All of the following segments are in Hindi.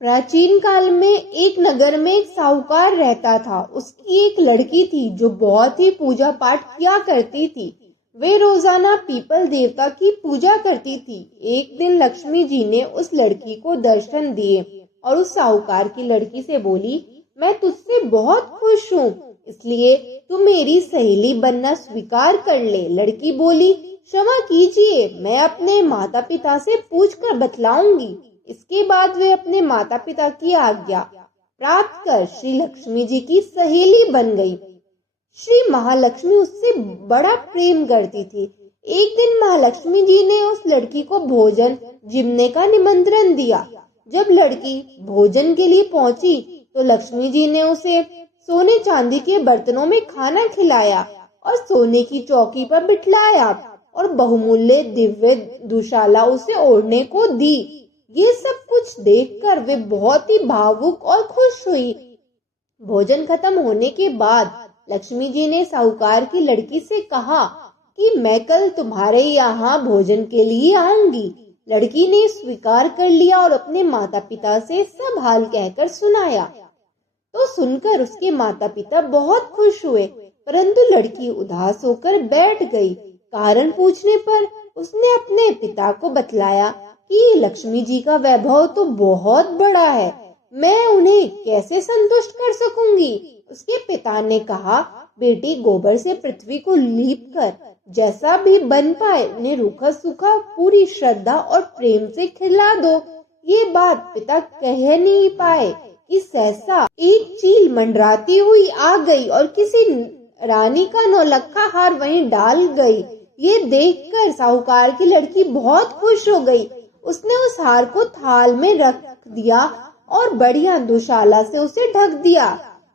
प्राचीन काल में एक नगर में एक साहूकार रहता था। उसकी एक लड़की थी जो बहुत ही पूजा पाठ किया करती थी। वे रोजाना पीपल देवता की पूजा करती थी। एक दिन लक्ष्मी जी ने उस लड़की को दर्शन दिए और उस साहूकार की लड़की से बोली, मैं तुझसे बहुत खुश हूँ, इसलिए तू मेरी सहेली बनना स्वीकार कर ले। लड़की बोली, क्षमा कीजिए, मैं अपने माता पिता से पूछकर बतलाऊंगी। इसके बाद वे अपने माता पिता की आज्ञा प्राप्त कर श्री लक्ष्मी जी की सहेली बन गई। श्री महालक्ष्मी उससे बड़ा प्रेम करती थी। एक दिन महालक्ष्मी जी ने उस लड़की को भोजन जिमने का निमंत्रण दिया। जब लड़की भोजन के लिए पहुंची तो लक्ष्मी जी ने उसे सोने चांदी के बर्तनों में खाना खिलाया और सोने की चौकी पर बिठलाया और बहुमूल्य दिव्य दुशाला उसे ओढ़ने को दी। ये सब कुछ देखकर वे बहुत ही भावुक और खुश हुई। भोजन खत्म होने के बाद लक्ष्मी जी ने साहूकार की लड़की से कहा कि मैं कल तुम्हारे यहाँ भोजन के लिए आऊंगी। लड़की ने स्वीकार कर लिया और अपने माता पिता से सब हाल कहकर सुनाया। तो सुनकर उसके माता पिता बहुत खुश हुए, परंतु लड़की उदास होकर बैठ गई। कारण पूछने पर उसने अपने पिता को बतलाया कि लक्ष्मी जी का वैभव तो बहुत बड़ा है, मैं उन्हें कैसे संतुष्ट कर सकूंगी। उसके पिता ने कहा, बेटी गोबर से पृथ्वी को लीप कर जैसा भी बन पाए उन्हें रूखा सूखा पूरी श्रद्धा और प्रेम से खिला दो। ये बात पिता कह नहीं पाए कि सहसा एक चील मंडराती हुई आ गई और किसी रानी का नौलखा हार वहीं डाल गई। ये देखकर साहूकार की लड़की बहुत खुश हो गई। उसने उस हार को थाल में रख दिया और बढ़िया दुशाला से उसे ढक दिया।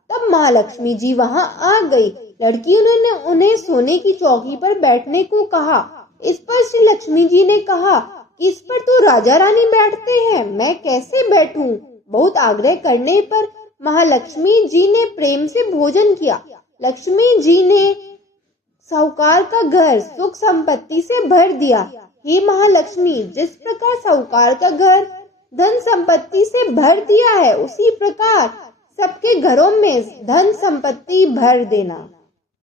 तब महालक्ष्मी जी वहां आ गई। लड़की ने उन्हें सोने की चौकी पर बैठने को कहा। इस पर श्री लक्ष्मी जी ने कहा कि इस पर तो राजा रानी बैठते हैं, मैं कैसे बैठूं। बहुत आग्रह करने पर महालक्ष्मी जी ने प्रेम से भोजन किया। लक्ष्मी जी ने साहूकार का घर सुख संपत्ति से भर दिया। हे महालक्ष्मी, जिस प्रकार साहूकार का घर धन संपत्ति से भर दिया है, उसी प्रकार सबके घरों में धन संपत्ति भर देना।